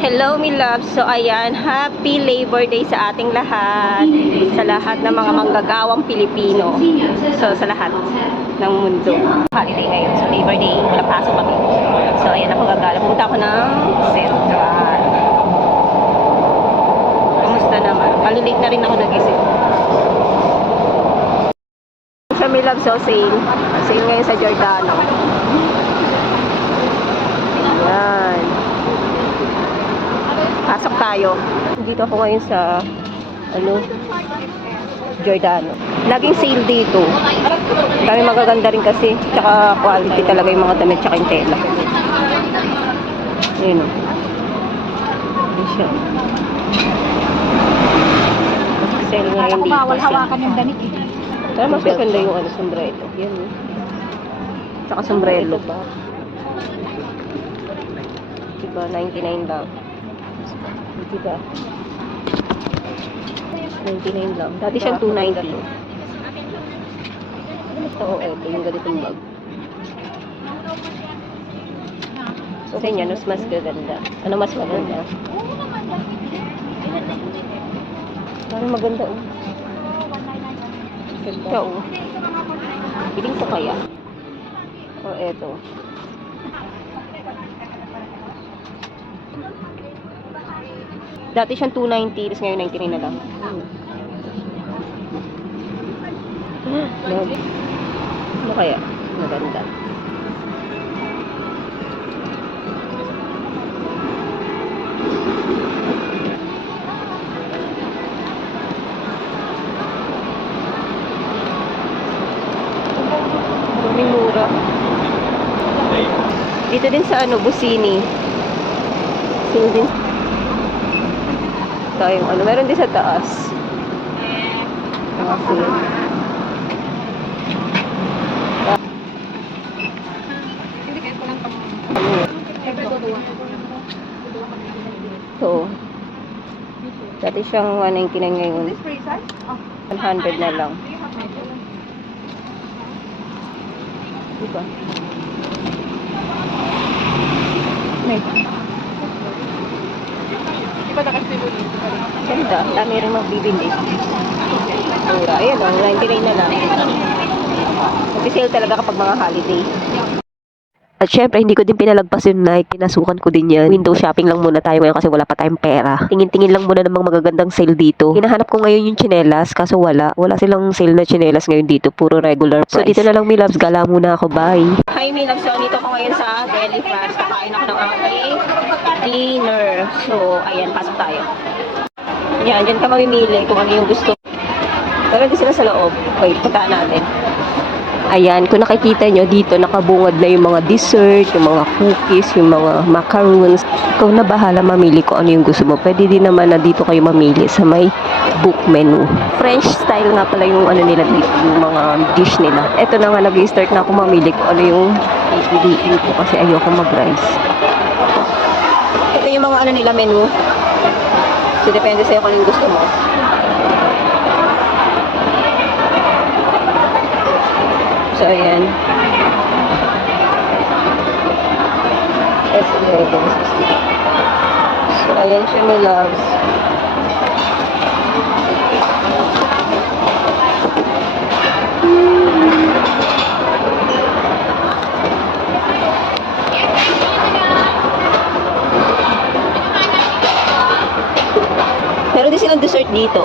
Hello, me loves. So, ayan, happy Labor Day sa ating lahat. Sa lahat ng mga manggagawang Pilipino. So, sa lahat ng mundo. Holiday ngayon. So, Labor Day. Walang pasok kami. So, ayan ako gagala. Pumunta ako ng Central. Kamusta naman? Malilate na rin ako nagising. Sa me loves, so sale. Sale ngayon sa Giordano. Ayan. Pasok tayo. Dito ako ngayon sa Giordano. Laging sale dito. Dami magaganda rin kasi. Tsaka quality talaga yung mga damit tsaka yung tela. Ayun o. Ayun siya. Sale ngayon dito. Bawal hawakan yung damit eh. Pero mas maganda yung sombrero. Yan o. Tsaka sombrero pa. Diba? 99 lang. Diba? 99 lang. Dati siyang 290. Ito, ito yung ganitong bag. So, kanya, mas gaganda. Ano mas maganda? Parang maganda, oh. Ganda, oh. Piling ko kaya. O, eto. Dati siyang 290, tapos ngayon 99 na lang. Ano kaya? Maganda. Maraming mura. Dito din sa Busini. Sino din? Tayong meron din sa taas. Okay. So, dati siyang 199 ngayon. 100 na lang. Diba? Ganda, dami rin magbibili. Mura. Ayan o, 99 na lang. Mag-sale talaga kapag mga holiday. At syempre, hindi ko din pinalagpas yung night. Pinasukan ko din yan. Window shopping lang muna tayo ngayon kasi wala pa tayong pera. Tingin-tingin lang muna ng mga magagandang sale dito. Hinahanap ko ngayon yung tsinelas kaso wala. Wala silang sale na tsinelas ngayon dito. Puro regular price. So dito na lang, me loves. Gala muna ako. Bye. Hi, me loves. So dito ko ngayon sa Deli France. Kakain ako ng aking dinner. So, ayan. Pasok tayo. Yan. Diyan ka mamimili kung ano yung gusto. Pero di sila sa loob. Wait, puntaan natin. Ayan, kung nakikita nyo, dito nakabungad na yung mga dessert, yung mga cookies, yung mga macaroons. Ikaw na bahala mamili kung ano yung gusto mo. Pwede din naman na dito kayo mamili sa may book menu. French style nga pala yung nila dito, yung mga dish nila. Ito na nga, nag-start na ako mamili kung ano yung pipiliin ko kasi ayoko mag-rice. Ito yung mga nila menu. So, depende sa'yo kung ano yung gusto mo. So, ayan. So, ayan siya, my loves. Meron din silang dessert dito.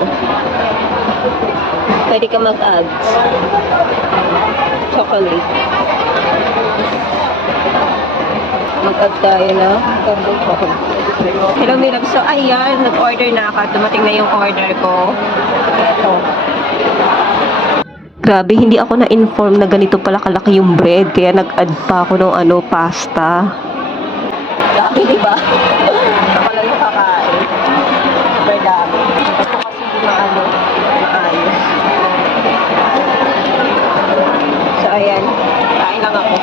Pwede ka mag-add. Chocolate. Mag-add tayo na chocolate. Hello, my love. So, ayan. Nag-order na ako. Dumating na yung order ko. Ito. Grabe, hindi ako na-inform na ganito pala kalaki yung bread. Kaya nag-add pa ako ng pasta. Dami, diba? Ako lang yung kakain. Super dami. Ito kasi yung maayos. So, ayan. Kain lang ako.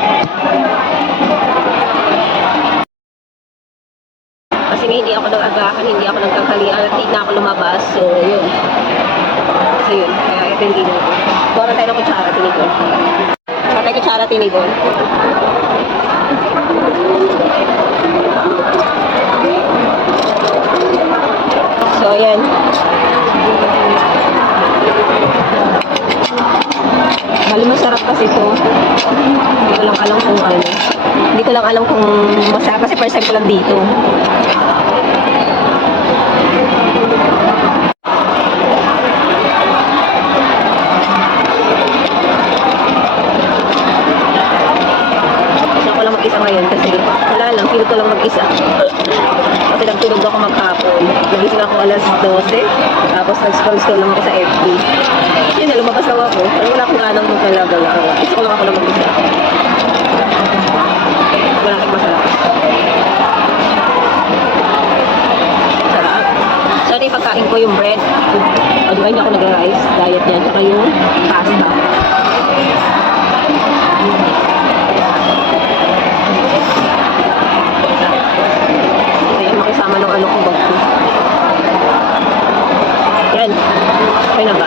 Kasi hindi ako nag-agahan, hindi ako nagtanghalian, hindi na ako lumabas. So, yun. Kaya ito yung dinner ko. Kuha tayo ng kutsara, tinigol. Patay kutsara, tinigol. ko lang alam kung masarap kasi first time ko lang dito. Ako lang mag-isa ngayon kasi wala lang, feel ko lang mag-isa. Kasi nagtulog ako maghapon. Nagising ako alas 12. Tapos nag-scroll lang ako sa FB. Yun na, lumabas lang ako. Pero wala akong ganang magkalagawa. Gusto ko lang ako lang mag-isa. Wala akong masarap. Sarap. So, ito yung pagkain ko yung bread. O, diba hindi ako nag-rice. Diet yan. Tsaka yung pasta. Makisama ng ano kong bag ko. Yan. Okay na ba?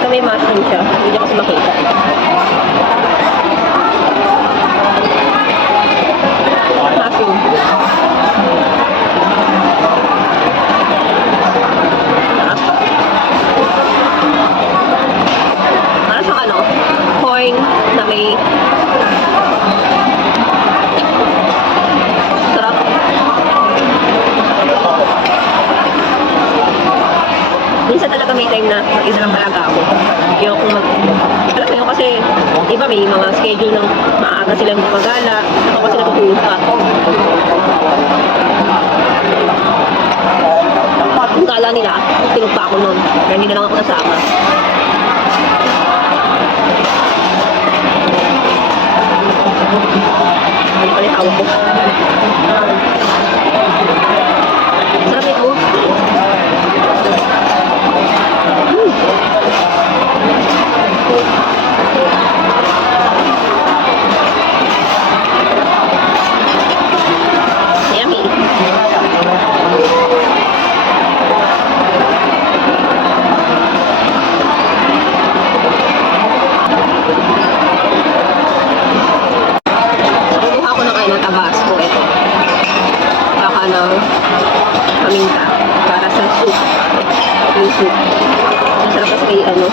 Ito may mushroom siya. Hindi niya kasi makita. Mushroom. Para siyang ano? Corn na may minsan talaga may time na mag-isa lang talaga ako. Yung kung alam mo yun kasi, iba may mga schedule ng maaga silang gumagala. Ako kasi natutulog pa. Yung kala nila, tulog pa ako nun. Kaya hindi na lang ako nasama. Ano pala yung hawak ko? Sarap ito. Yummy. Kumuha ko ng ano, tabasco. Ito. Baka ng paminta para sa soup. Yung soup. Masarap kasi kay ano.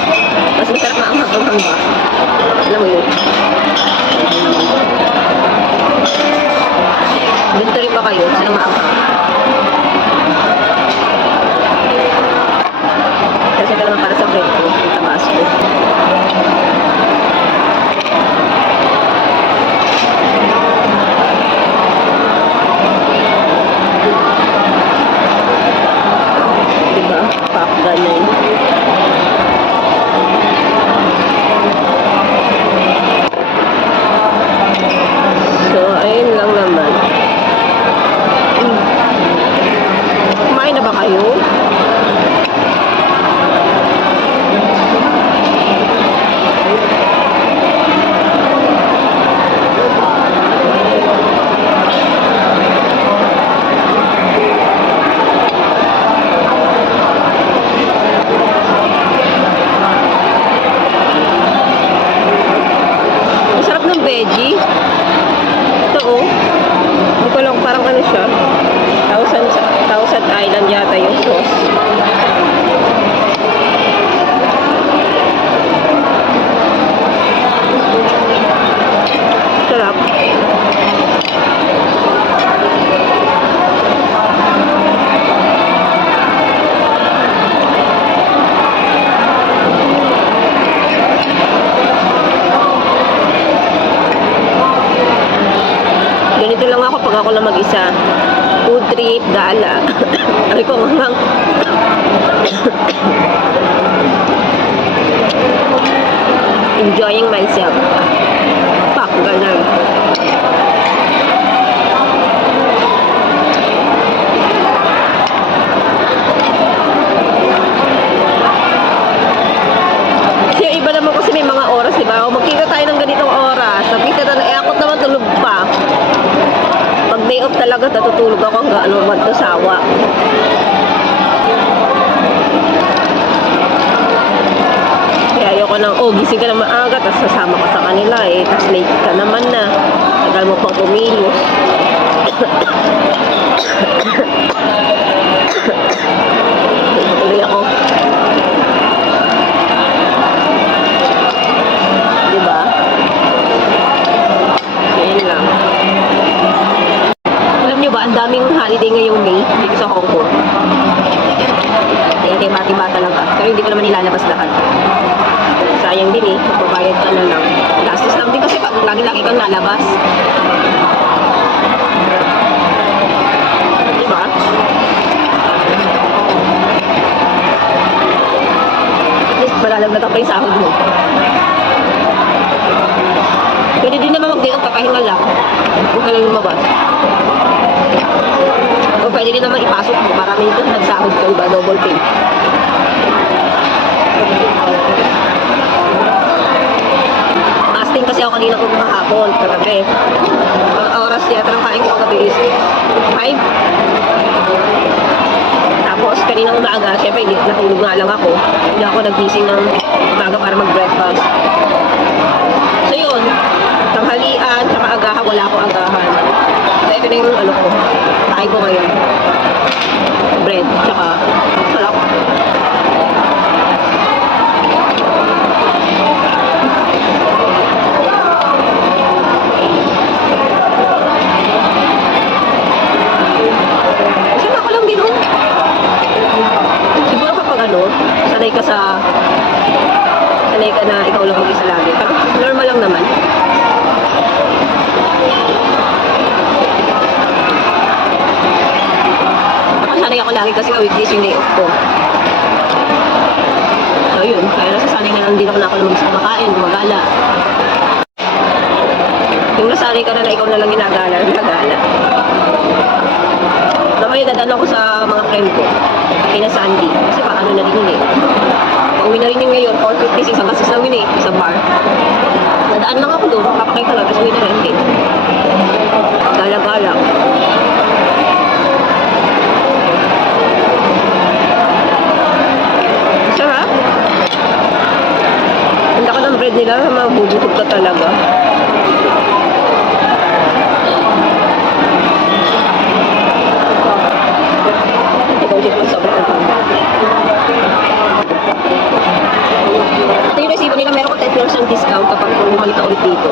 Mas masarap na ang hanggang ba? Alam mo yun? Dito rin ba kayo? Saan maanghang? Kasi ito naman para sa bread ko. Yung tabasco. Diba? Pakda na yun. So, ayun lang naman. Kumain na ba kayo? Ang sarap ng veggie. Ito oh. Hindi ko lang parang ano siya. Thousand Island yata yung sauce. Sarap. Ganito lang ako pag ako lang mag-isa. Food trip, gala. Ay ko hanggang enjoying myself. Pak, ganun. Kasi yung iba naman kasi may mga oras, diba? O magkita tayo ng ganitong oras. Magkita tayo, akot naman tulog pa. Pag day off talaga, natutulog ako hanggang ano, magtusawa. Kaya ayoko nang, gising ka na maaga, tapos sasama ka sa kanila eh. Tapos late ka naman na. Tagal mo pang pumilos. Tuloy ako. Diba? lagi kang lalabas. Diba? At least malalagnagan pa yung sahod mo. Pwede din naman mag-day off, papahinga lang. Huwag ka lang lumabas. O pwede din naman ipasok mo para may nagsahod ka, diba? Double pay. Fasting kasi ako kanina kung mahapon, kagabi. Ang oras yata ng kain ko kagabi is 5. Tapos kanina umaga, syempre natulog nga lang ako. Hindi ako nagising ng umaga para mag-breakfast. So yun, tanghalian, tsaka agahan, wala akong agahan. So ito na yung ano ko, kain ko ngayon. Bread, tsaka salak. Saan ako lang din, oh. Siguro kapag ano, sanay ka na ikaw lang mag-isa lagi. Pero normal lang naman. Nakasanay ako lagi kasi weekdays yung day off ko. So yun, kaya nasasanay na lang din ako na ako na mag-isa kumakain, gumagala. Yung nasanay ka na ikaw na lang ginagala. Namaya dadaan ako sa mga friend ko. Kina Sandy. Kasi paano na din yun eh. Uwi na rin yun ngayon, 4:56 hanggang 6 lang yun eh, sa bar. Nadaan lang ako doon, papakay ko lang, tapos uwi na rin din. Gala-gala. Sarap. Ang laki ng bread nila, mabubutot ka talaga. Ikaw dito, sobrang ito yung resibo nila, meron ko 10% discount kapag bumalik ka ulit dito.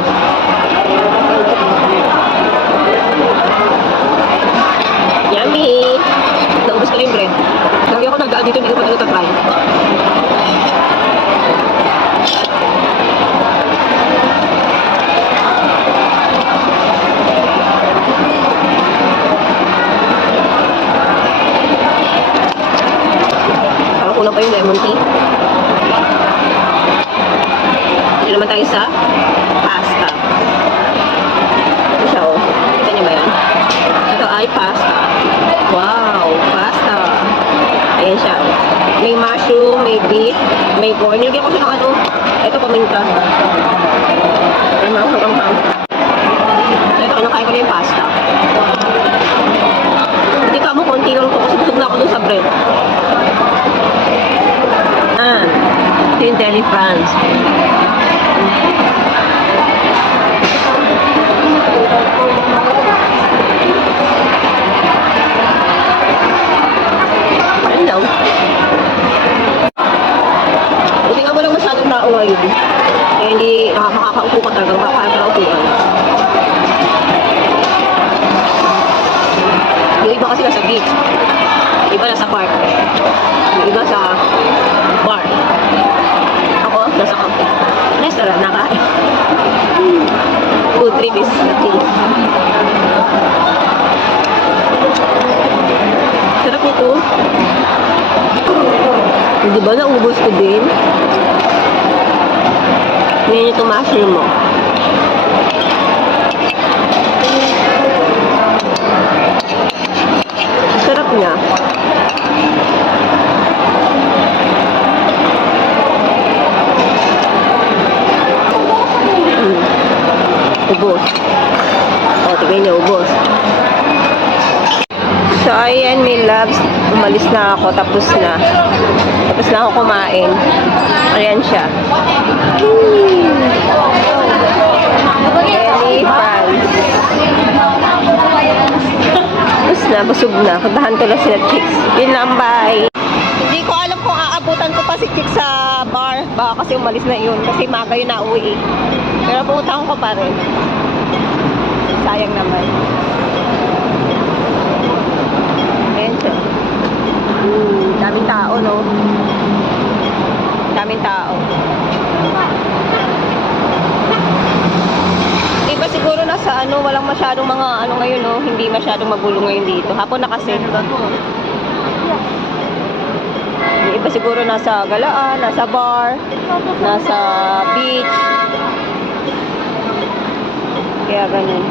Yummy! Naubos ko na yung bread. Lagi ako nagdaan dito, hindi ko pa nagtatry. Parang kulang pa yung lemon tea. Dito naman tayo sa pasta. Ito siya, oh. Kita niyo ba yan? Ito ay pasta. Wow, pasta. Ayan siya. May mushroom, may beef, may corn. Nilagyan ko siya ng ano. Ito, paminta. May mga hanggang-hang. Ito, kinakain ko na yung pasta. Hindi ka mo, konti lang ito kasi busog na ako dun sa bread. Ito yung Deli France. Ayun lang. Buti nga walang masyadong tao ngayon. Kaya hindi makakaupo ka talaga, makakaupuan. Yung iba kasi nasa beach. Yung iba nasa park. Yung iba sa bar. Ako, nasa cafe. Restaurant, nakain. Food trip is nothing. Sarap ito. Di ba naubos ko din? Ngayon ito mushroom mo. Sarap niya. Ubos. O, tigay niya, ubos. So, ayan, my loves. Umalis na ako. Tapos na. Tapos na ako kumain. Ayan siya. Deli France. Tapos na, busog na. Puntahan ko lang sila chicks. Yun lang, bye. Hindi ko alam kung aabutan ko pa si chicks sa bar. Baka kasi umalis na yun. Kasi maga yun na uwi. Pero pumuntahan ko pa rin. Sayang naman. Ayan siya. Daming tao, no? Daming tao. Iba sa ano, walang masyadong mga ano ngayon, no? Hindi masyadong magulo ngayon dito. Hapon na kasi. Yung iba siguro nasa galaan, nasa bar, nasa beach. Kaya ganun.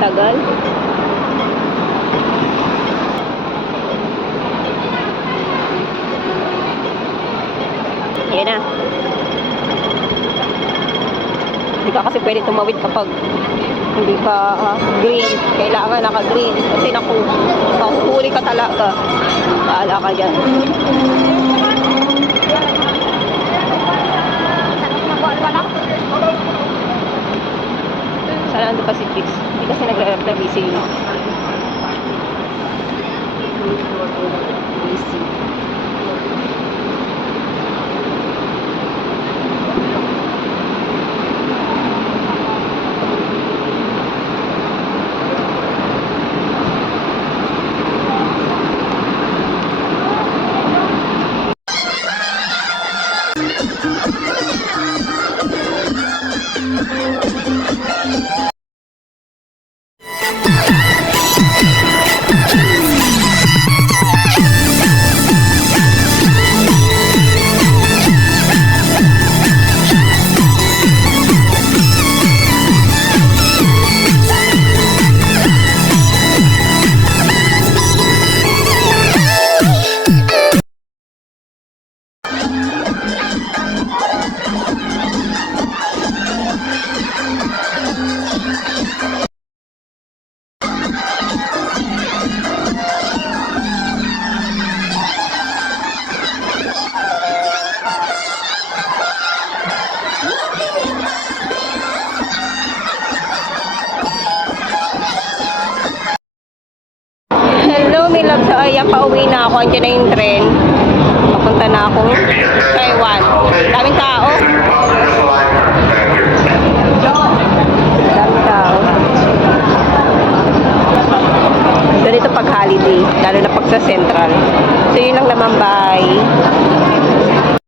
Tagal. Yan na. Hindi ka kasi pwede tumawid kapag hindi ka green. Kailangan naka-green. Kasi naku, mahuhuli ka talaga. Baala ka dyan. Sana ando pa si Chicks. Hindi kasi nagre-reply, busy yun. Busy. Hello, my love. So, ayan, pauwi na ako. Andiyan na yung tren. Papunta na akong Taiwan. Daming tao. Daming tao. Ganito pag holiday. Lalo na pag sa Central. So, yun lang naman. Bye.